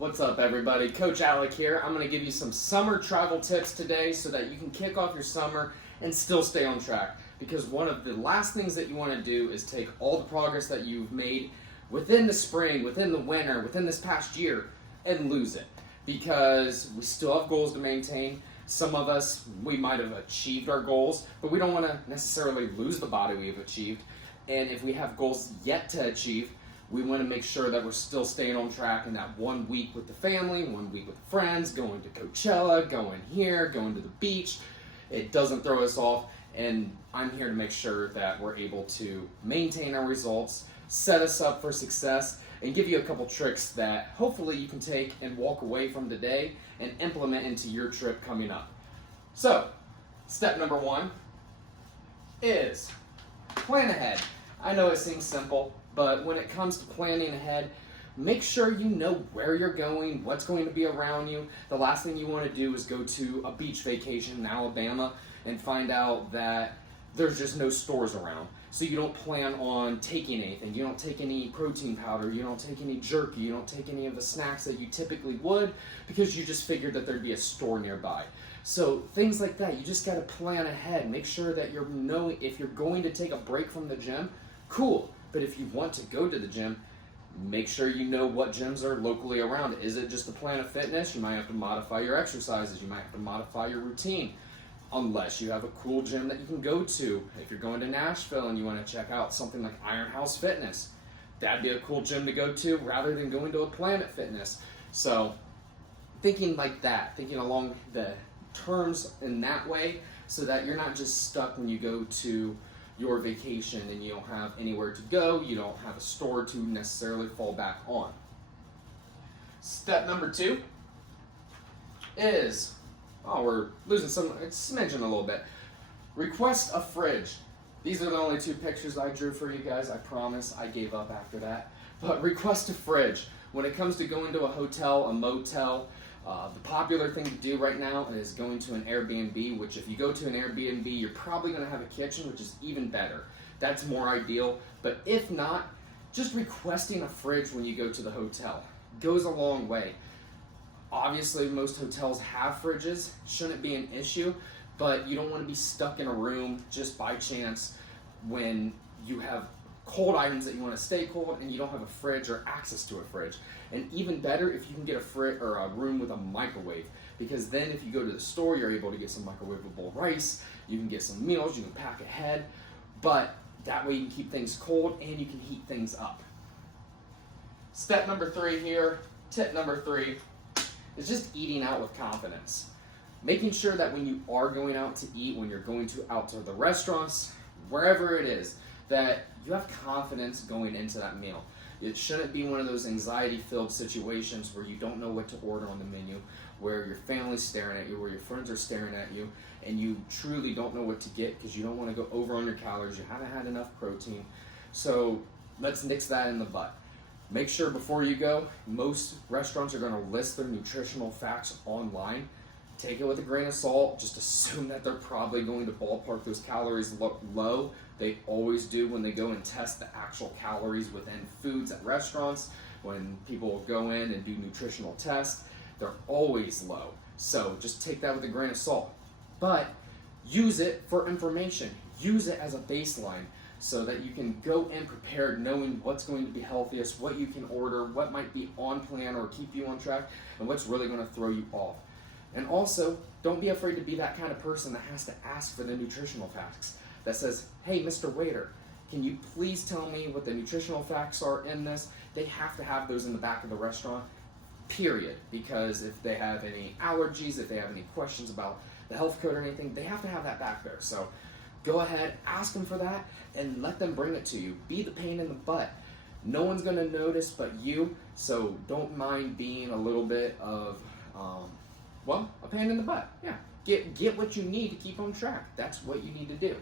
What's up, everybody? Coach Alec here. I'm going to give you some summer travel tips today so that you can kick off your summer and still stay on track. Because one of the last things that you want to do is take all the progress that you've made within the spring, within the winter, within this past year, and lose it. Because we still have goals to maintain. Some of us, we might have achieved our goals, but we don't want to necessarily lose the body we've achieved. And if we have goals yet to achieve, we want to make sure that we're still staying on track in that 1 week with the family, 1 week with friends, going to Coachella, going here, going to the beach. It doesn't throw us off, and I'm here to make sure that we're able to maintain our results, set us up for success, and give you a couple tricks that hopefully you can take and walk away from today and implement into your trip coming up. So, step number 1 is plan ahead. I know it seems simple, but when it comes to planning ahead, make sure you know where you're going, what's going to be around you. The last thing you want to do is go to a beach vacation in Alabama and find out that there's just no stores around. So you don't plan on taking anything. You don't take any protein powder, you don't take any jerky, you don't take any of the snacks that you typically would because you just figured that there'd be a store nearby. So things like that, you just got to plan ahead. Make sure that you're knowing if you're going to take a break from the gym, cool. But if you want to go to the gym, make sure you know what gyms are locally around. Is it just a Planet Fitness? You might have to modify your exercises. You might have to modify your routine. Unless you have a cool gym that you can go to. If you're going to Nashville and you want to check out something like Iron House Fitness, that'd be a cool gym to go to rather than going to a Planet Fitness. So thinking like that, thinking along the terms in that way so that you're not just stuck when you go to your vacation and you don't have anywhere to go, you don't have a store to necessarily fall back on. Step number 2 is, we're losing some smidgen a little bit. Request a fridge. These are the only 2 pictures I drew for you guys. I promise I gave up after that. But request a fridge. When it comes to going to a hotel, a motel, the popular thing to do right now is going to an Airbnb, which if you go to an Airbnb, you're probably going to have a kitchen, which is even better. That's more ideal. But if not, just requesting a fridge when you go to the hotel goes a long way. Obviously, most hotels have fridges. Shouldn't be an issue, but you don't want to be stuck in a room just by chance when you have cold items that you want to stay cold and you don't have a fridge or access to a fridge. And even better if you can get a fridge or a room with a microwave, because then if you go to the store, you're able to get some microwavable rice, you can get some meals, you can pack ahead, but that way you can keep things cold and you can heat things up. Step number 3 here, tip number 3, is just eating out with confidence. Making sure that when you are going out to eat, when you're going out to the restaurants, wherever it is, that you have confidence going into that meal. It shouldn't be one of those anxiety-filled situations where you don't know what to order on the menu, where your family's staring at you, where your friends are staring at you, and you truly don't know what to get because you don't want to go over on your calories, you haven't had enough protein. So let's nix that in the butt. Make sure before you go, most restaurants are going to list their nutritional facts online. Take it with a grain of salt. Just assume that they're probably going to ballpark those calories low. They always do when they go and test the actual calories within foods at restaurants. When people go in and do nutritional tests, they're always low. So just take that with a grain of salt. But use it for information. Use it as a baseline so that you can go in prepared knowing what's going to be healthiest, what you can order, what might be on plan or keep you on track, and what's really going to throw you off. And also, don't be afraid to be that kind of person that has to ask for the nutritional facts. That says, hey, Mr. Waiter, can you please tell me what the nutritional facts are in this? They have to have those in the back of the restaurant, period. Because if they have any allergies, if they have any questions about the health code or anything, they have to have that back there. So go ahead, ask them for that, and let them bring it to you. Be the pain in the butt. No one's going to notice but you, so don't mind being a little bit of a pain in the butt. Yeah, get what you need to keep on track. That's what you need to do.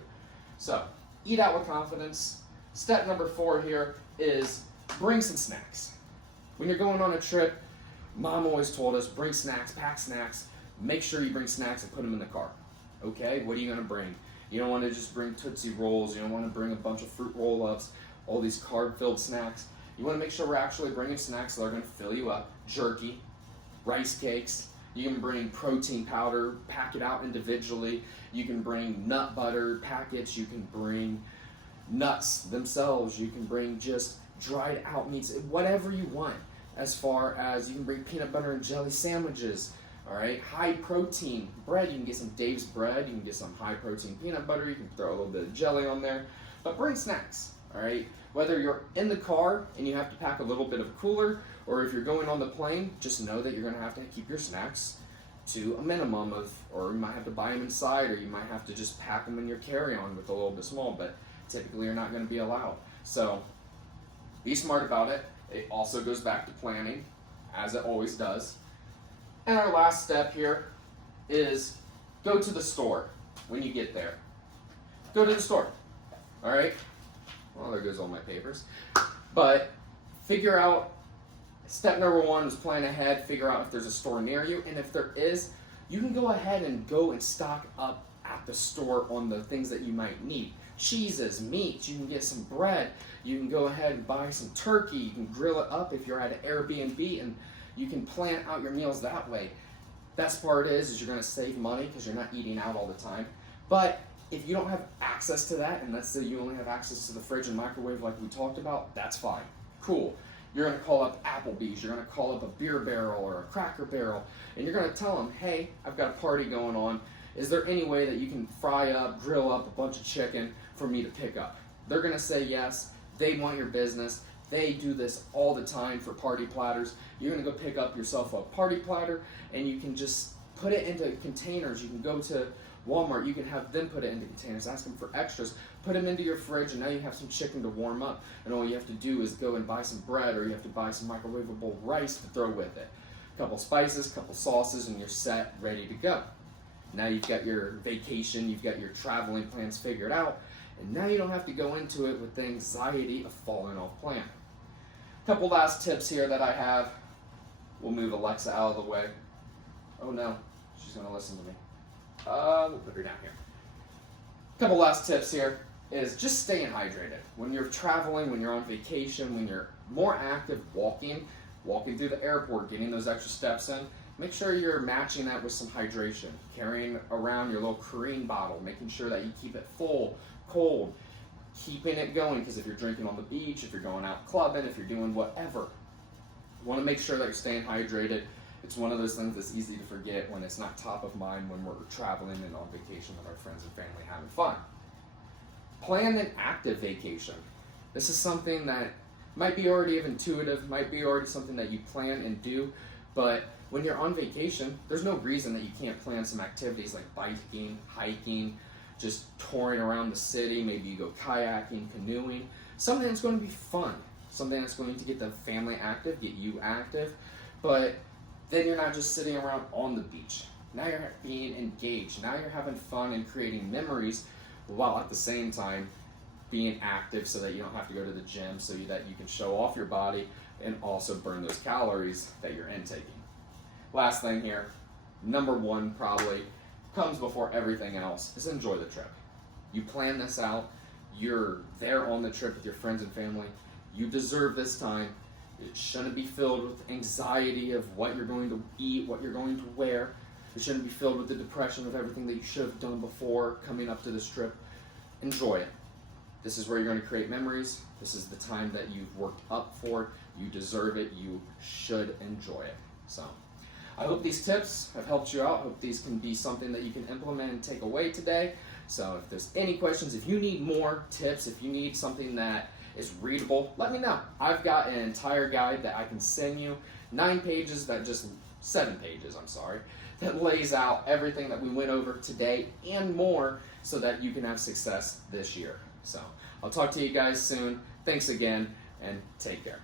So, eat out with confidence. Step number 4 here is bring some snacks. When you're going on a trip, Mom always told us, bring snacks, pack snacks. Make sure you bring snacks and put them in the car. Okay, what are you going to bring? You don't want to just bring Tootsie Rolls. You don't want to bring a bunch of fruit roll-ups, all these carb-filled snacks. You want to make sure we're actually bringing snacks that are going to fill you up. Jerky, rice cakes. You can bring protein powder, pack it out individually. You can bring nut butter packets. You can bring nuts themselves. You can bring just dried out meats, whatever you want. As far as you can bring peanut butter and jelly sandwiches. All right, high protein bread. You can get some Dave's bread. You can get some high protein peanut butter. You can throw a little bit of jelly on there. But bring snacks. All right, whether you're in the car and you have to pack a little bit of a cooler, or if you're going on the plane, just know that you're going to have to keep your snacks to a minimum of, or you might have to buy them inside, or you might have to just pack them in your carry-on with a little bit small, but typically you're not going to be allowed. So be smart about it. It also goes back to planning, as it always does. And our last step here is go to the store when you get there. Go to the store, all right? Well, there goes all my papers. But figure out, step number one is plan ahead, figure out if there's a store near you, and if there is, you can go ahead and go and stock up at the store on the things that you might need. Cheeses, meats, you can get some bread, you can go ahead and buy some turkey, you can grill it up if you're at an Airbnb, and you can plan out your meals that way. Best part is you're going to save money because you're not eating out all the time. But if you don't have access to that, and let's say you only have access to the fridge and microwave like we talked about, that's fine. Cool. You're going to call up Applebee's, you're going to call up a Beer Barrel or a Cracker Barrel, and you're going to tell them, hey, I've got a party going on. Is there any way that you can fry up, grill up a bunch of chicken for me to pick up? They're going to say yes. They want your business. They do this all the time for party platters. You're going to go pick up yourself a party platter, and you can just put it into containers. You can go to Walmart, you can have them put it into containers, ask them for extras, put them into your fridge, and now you have some chicken to warm up. And all you have to do is go and buy some bread, or you have to buy some microwavable rice to throw with it. A couple spices, a couple sauces, and you're set, ready to go. Now you've got your vacation, you've got your traveling plans figured out, and now you don't have to go into it with the anxiety of falling off plan. A couple last tips here that I have. We'll move Alexa out of the way. Oh no, she's going to listen to me. We'll put her down here. A couple last tips here is just staying hydrated. When you're traveling, when you're on vacation, when you're more active walking through the airport, getting those extra steps in, make sure you're matching that with some hydration. Carrying around your little Korean bottle, making sure that you keep it full, cold, keeping it going, because if you're drinking on the beach, if you're going out clubbing, if you're doing whatever, you want to make sure that you're staying hydrated. It's one of those things that's easy to forget when it's not top of mind when we're traveling and on vacation with our friends and family having fun. Plan an active vacation. This is something that might be already intuitive, might be already something that you plan and do, but when you're on vacation, there's no reason that you can't plan some activities like biking, hiking, just touring around the city, maybe you go kayaking, canoeing, something that's going to be fun, something that's going to get the family active, get you active, but then you're not just sitting around on the beach. Now you're being engaged. Now you're having fun and creating memories while at the same time being active so that you don't have to go to the gym, so that you can show off your body and also burn those calories that you're intaking. Last thing here, number one probably comes before everything else, is enjoy the trip. You plan this out. You're there on the trip with your friends and family. You deserve this time. It shouldn't be filled with anxiety of what you're going to eat, what you're going to wear. It shouldn't be filled with the depression of everything that you should have done before coming up to this trip. Enjoy it. This is where you're going to create memories. This is the time that you've worked up for. You deserve it. You should enjoy it. So I hope these tips have helped you out. I hope these can be something that you can implement and take away today. So if there's any questions, if you need more tips, if you need something that is readable, let me know. I've got an entire guide that I can send you, 7 pages, that lays out everything that we went over today and more so that you can have success this year. So I'll talk to you guys soon. Thanks again, and take care.